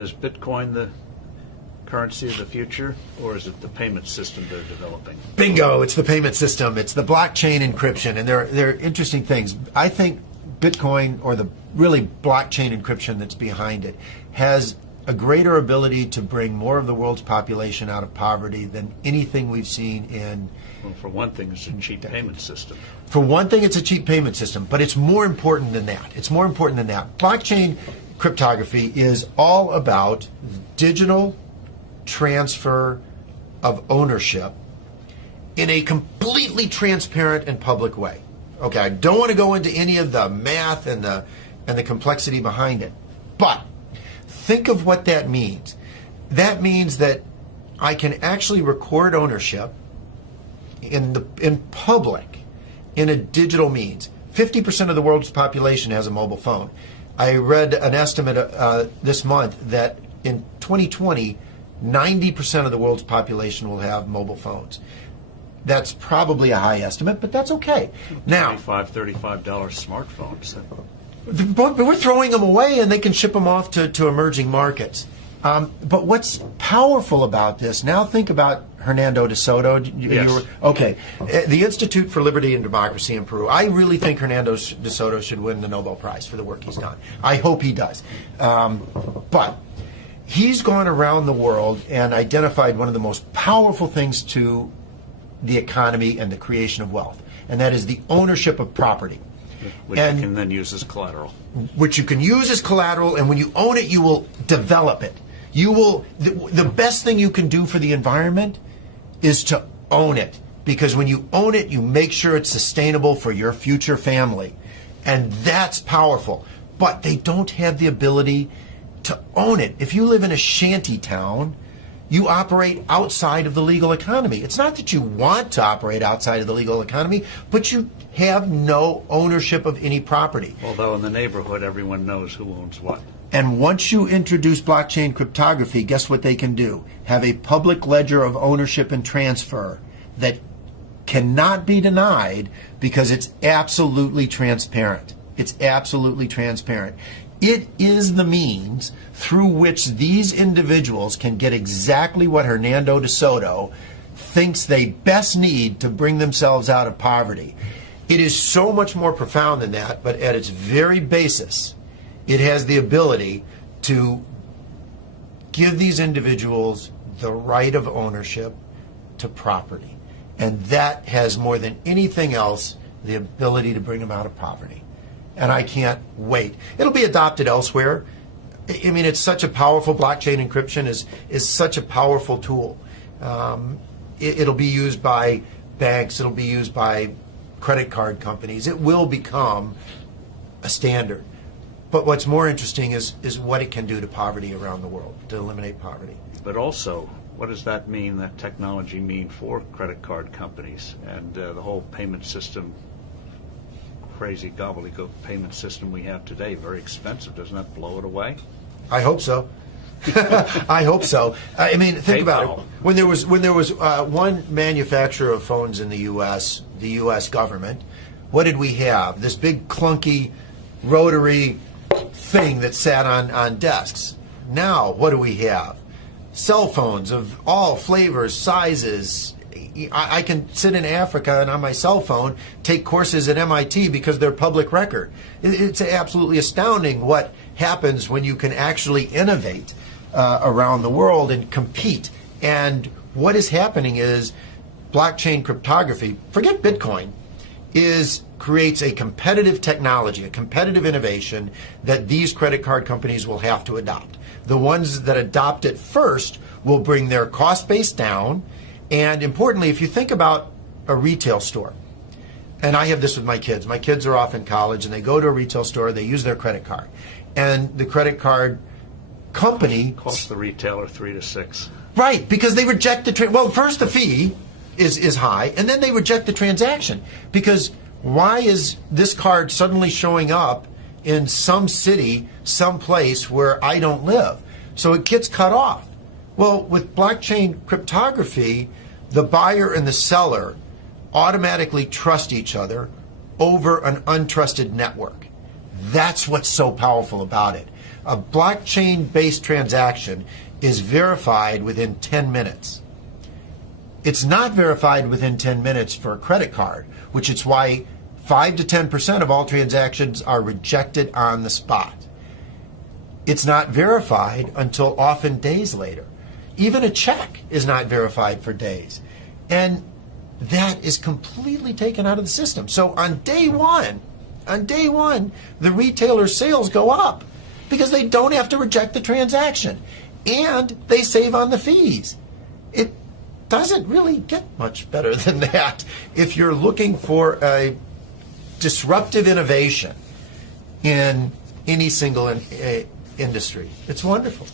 Is Bitcoin the currency of the future, or is it the payment system they're developing? Bingo! It's the payment system. It's the blockchain encryption, and they're interesting things. I think Bitcoin, or the really blockchain encryption that's behind it, has a greater ability to bring more of the world's population out of poverty than anything we've seen in. Well, for one thing, it's a cheap payment system. For one thing, it's a cheap payment system, but it's more important than that. It's more important than that. Blockchain cryptography is all about digital transfer of ownership in a completely transparent and public way. Okay, I don't want to go into any of the math and the complexity behind it, but think of what that means. That means that I can actually record ownership in public in a digital means. 50% of the world's population has a mobile phone. I read an estimate this month that in 2020, 90% of the world's population will have mobile phones. That's probably a high estimate, but that's okay. Now, $35 smartphones. But we're throwing them away, and they can ship them off to emerging markets. But what's powerful about this, now think about Hernando de Soto. Yes. Okay. The Institute for Liberty and Democracy in Peru. I really think Hernando de Soto should win the Nobel Prize for the work he's done. I hope he does. But he's gone around the world and identified one of the most powerful things to the economy and the creation of wealth, and that is the ownership of property. Which you can then use as collateral. Which you can use as collateral, and when you own it, you will develop it. You will. The best thing you can do for the environment is to own it, because when you own it, you make sure it's sustainable for your future family, and that's powerful. But they don't have the ability to own it. If you live in a shanty town, you operate outside of the legal economy. It's not that you want to operate outside of the legal economy, but you have no ownership of any property. Although in the neighborhood, everyone knows who owns what. And once you introduce blockchain cryptography, guess what they can do? Have a public ledger of ownership and transfer that cannot be denied because it's absolutely transparent. It's absolutely transparent. It is the means through which these individuals can get exactly what Hernando de Soto thinks they best need to bring themselves out of poverty. It is so much more profound than that, but at its very basis, it has the ability to give these individuals the right of ownership to property. And that has, more than anything else, the ability to bring them out of poverty. And I can't wait. It'll be adopted elsewhere. I mean, it's such a powerful, blockchain encryption is such a powerful tool. It'll be used by banks. It'll be used by credit card companies. It will become a standard. But what's more interesting is what it can do to poverty around the world, to eliminate poverty. But also, what does that mean, that technology mean for credit card companies and the whole payment system? Crazy gobbledygook payment system we have today, very expensive. Doesn't that blow it away? I hope so. I hope so. I mean, think about it. When there was one manufacturer of phones in the U.S., the U.S. government, what did we have? This big clunky rotary thing that sat on desks. Now, what do we have? Cell phones of all flavors, sizes. I can sit in Africa and on my cell phone take courses at MIT because they're public record. It's absolutely astounding what happens when you can actually innovate around the world and compete. And what is happening is blockchain cryptography, forget Bitcoin, creates a competitive technology, a competitive innovation that these credit card companies will have to adopt. The ones that adopt it first will bring their cost base down. And importantly, if you think about a retail store, and I have this with my kids. My kids are off in college, and they go to a retail store, they use their credit card. And the credit card company costs the retailer $3 to $6. Right, because they reject the well, first the fee is high, and then they reject the transaction. Because why is this card suddenly showing up in some city, some place where I don't live? So it gets cut off. Well, with blockchain cryptography, the buyer and the seller automatically trust each other over an untrusted network. That's what's so powerful about it. A blockchain-based transaction is verified within 10 minutes. It's not verified within 10 minutes for a credit card, which is why 5 to 10% of all transactions are rejected on the spot. It's not verified until often days later. Even a check is not verified for days. And that is completely taken out of the system. So on day one, the retailer's sales go up because they don't have to reject the transaction. And they save on the fees. It doesn't really get much better than that if you're looking for a disruptive innovation in any single industry. It's wonderful.